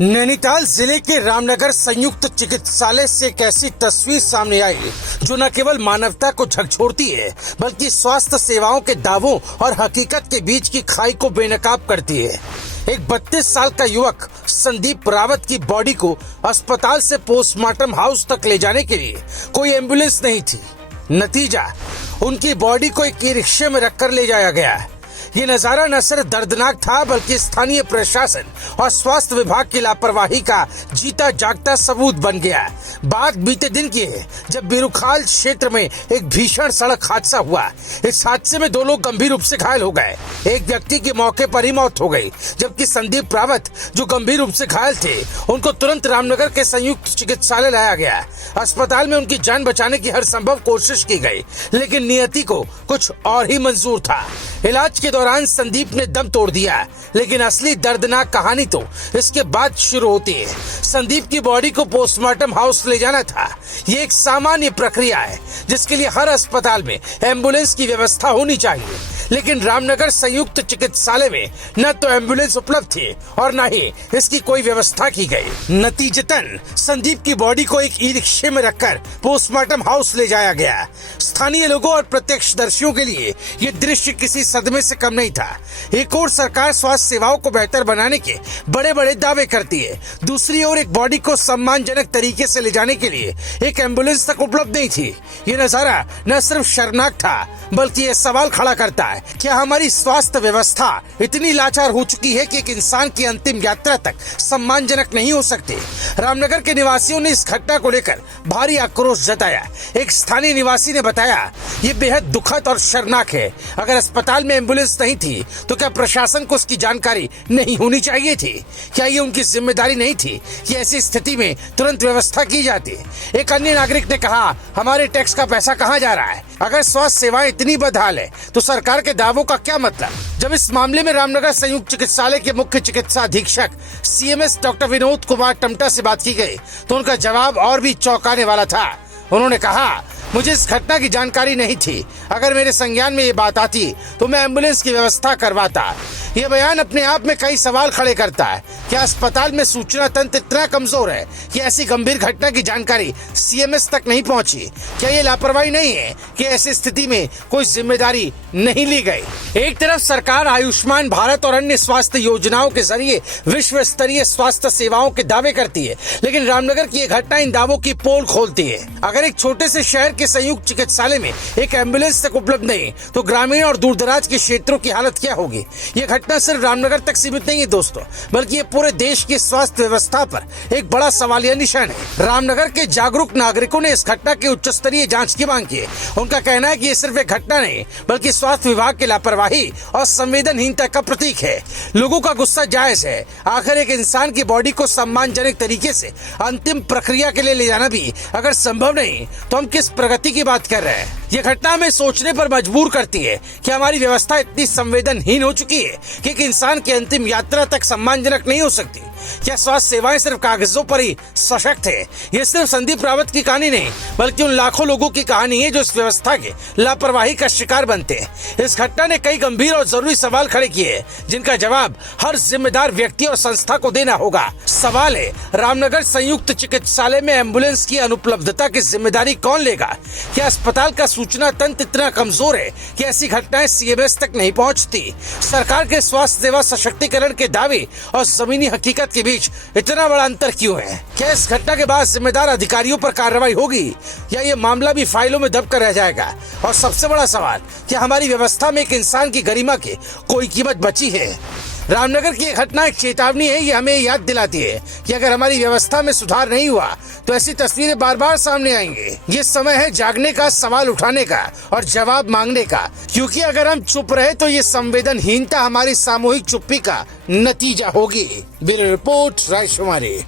नैनीताल जिले के रामनगर संयुक्त चिकित्सालय से एक ऐसी तस्वीर सामने आई जो न केवल मानवता को झकझोरती है बल्कि स्वास्थ्य सेवाओं के दावों और हकीकत के बीच की खाई को बेनकाब करती है। एक 32 साल का युवक संदीप रावत की बॉडी को अस्पताल से पोस्टमार्टम हाउस तक ले जाने के लिए कोई एम्बुलेंस नहीं थी। नतीजा, उनकी बॉडी को एक ई रिक्शे में रखकर ले जाया गया। ये नजारा न सिर्फ दर्दनाक था बल्कि स्थानीय प्रशासन और स्वास्थ्य विभाग की लापरवाही का जीता जागता सबूत बन गया। बात बीते दिन की है जब बिरुखाल क्षेत्र में एक भीषण सड़क हादसा हुआ। इस हादसे में 2 लोग गंभीर रूप से घायल हो गए। एक व्यक्ति की मौके पर ही मौत हो गई, जबकि संदीप रावत जो गंभीर रूप से घायल थे उनको तुरंत रामनगर के संयुक्त चिकित्सालय लाया गया। अस्पताल में उनकी जान बचाने की हर संभव कोशिश की गई, लेकिन नियति को कुछ और ही मंजूर था। इलाज के दौरान संदीप ने दम तोड़ दिया, लेकिन असली दर्दनाक कहानी तो इसके बाद शुरू होती है। संदीप की बॉडी को पोस्टमार्टम हाउस ले जाना था। ये एक सामान्य प्रक्रिया है जिसके लिए हर अस्पताल में एम्बुलेंस की व्यवस्था होनी चाहिए, लेकिन रामनगर संयुक्त चिकित्सालय में न तो एम्बुलेंस उपलब्ध थी और न ही इसकी कोई व्यवस्था की गई। नतीजतन संदीप की बॉडी को एक ई रिक्शे में रखकर पोस्टमार्टम हाउस ले जाया गया। स्थानीय लोगों और प्रत्यक्षदर्शियों के लिए ये दृश्य किसी सदमे से कम नहीं था। एक ओर सरकार स्वास्थ्य सेवाओं को बेहतर बनाने के बड़े बड़े दावे करती है, दूसरी ओर एक बॉडी को सम्मानजनक तरीके से ले जाने के लिए एक एम्बुलेंस तक उपलब्ध नहीं थी। ये नजारा न सिर्फ शर्मनाक था बल्कि ये सवाल खड़ा करता है, क्या हमारी स्वास्थ्य व्यवस्था इतनी लाचार हो चुकी है कि एक इंसान की अंतिम यात्रा तक सम्मानजनक नहीं हो सकती? रामनगर के निवासियों ने इस घटना को लेकर भारी आक्रोश जताया। एक स्थानीय निवासी ने बताया, ये बेहद दुखद और शर्मनाक है। अगर अस्पताल में एम्बुलेंस नहीं थी तो क्या प्रशासन को उसकी जानकारी नहीं होनी चाहिए थी? क्या ये उनकी जिम्मेदारी नहीं थी कि ऐसी स्थिति में तुरंत व्यवस्था की जाती? एक अन्य नागरिक ने कहा, हमारे टैक्स का पैसा कहाँ जा रहा है? अगर स्वास्थ्य सेवाएं इतनी बदहाल है तो सरकार के दावों का क्या मतलब? जब इस मामले में रामनगर संयुक्त चिकित्सालय के मुख्य चिकित्सा अधीक्षक CMS डॉक्टर विनोद कुमार टमटा से बात की गई तो उनका जवाब और भी चौंकाने वाला था। उन्होंने कहा, मुझे इस घटना की जानकारी नहीं थी। अगर मेरे संज्ञान में ये बात आती तो मैं एम्बुलेंस की व्यवस्था करवाता। ये बयान अपने आप में कई सवाल खड़े करता है। क्या अस्पताल में सूचना तंत्र इतना कमजोर है कि ऐसी गंभीर घटना की जानकारी CMS तक नहीं पहुंची? क्या ये लापरवाही नहीं है कि ऐसी स्थिति में कोई जिम्मेदारी नहीं ली गई? एक तरफ सरकार आयुष्मान भारत और अन्य स्वास्थ्य योजनाओं के जरिए विश्व स्तरीय स्वास्थ्य सेवाओं के दावे करती है, लेकिन रामनगर की ये घटना इन दावों की पोल खोलती है। अगर एक छोटे से शहर के संयुक्त चिकित्सालय में एक एम्बुलेंस तक उपलब्ध नहीं तो ग्रामीण और दूरदराज के क्षेत्रों की हालत क्या होगी? ये घटना सिर्फ रामनगर तक सीमित नहीं है दोस्तों, बल्कि ये पूरे देश की स्वास्थ्य व्यवस्था पर एक बड़ा सवालिया निशान है। रामनगर के जागरूक नागरिकों ने इस घटना की उच्च स्तरीय जांच की मांग की है। उनका कहना है कि ये सिर्फ एक घटना नहीं बल्कि स्वास्थ्य विभाग की लापरवाही और संवेदनहीनता का प्रतीक है। लोगों का गुस्सा जायज है। आखिर एक इंसान की बॉडी को सम्मानजनक तरीके से अंतिम प्रक्रिया के लिए ले जाना भी अगर संभव नहीं तो हम किस प्रगति की बात कर रहे हैं? ये घटना हमें सोचने पर मजबूर करती है कि हमारी व्यवस्था इतनी संवेदनहीन हो चुकी है कि एक इंसान की अंतिम यात्रा तक सम्मानजनक नहीं हो सकती। क्या स्वास्थ्य सेवाएं सिर्फ कागजों पर ही सशक्त है? ये सिर्फ संदीप रावत की कहानी नहीं बल्कि उन लाखों लोगों की कहानी है जो इस व्यवस्था के लापरवाही का शिकार बनते हैं। इस घटना ने कई गंभीर और जरूरी सवाल खड़े किए हैं जिनका जवाब हर जिम्मेदार व्यक्ति और संस्था को देना होगा। सवाल है, रामनगर संयुक्त चिकित्सालय में एम्बुलेंस की अनुपलब्धता की जिम्मेदारी कौन लेगा? क्या अस्पताल का सूचना तंत्र इतना कमजोर है कि ऐसी घटनाएं CMS तक नहीं पहुंचती? सरकार के स्वास्थ्य सेवा सशक्तिकरण के दावे और जमीनी हकीकत के बीच इतना बड़ा अंतर क्यों है? क्या इस घटना के बाद जिम्मेदार अधिकारियों पर कार्रवाई होगी या ये मामला भी फाइलों में दबकर रह जाएगा? और सबसे बड़ा सवाल, क्या हमारी व्यवस्था में एक इंसान की गरिमा की कोई कीमत बची है? रामनगर की घटना एक चेतावनी है। ये हमें याद दिलाती है कि अगर हमारी व्यवस्था में सुधार नहीं हुआ तो ऐसी तस्वीरें बार बार सामने आएंगी। ये समय है जागने का, सवाल उठाने का और जवाब मांगने का, क्योंकि अगर हम चुप रहे तो ये संवेदनहीनता हमारी सामूहिक चुप्पी का नतीजा होगी। Bureau report, रायशुमारी।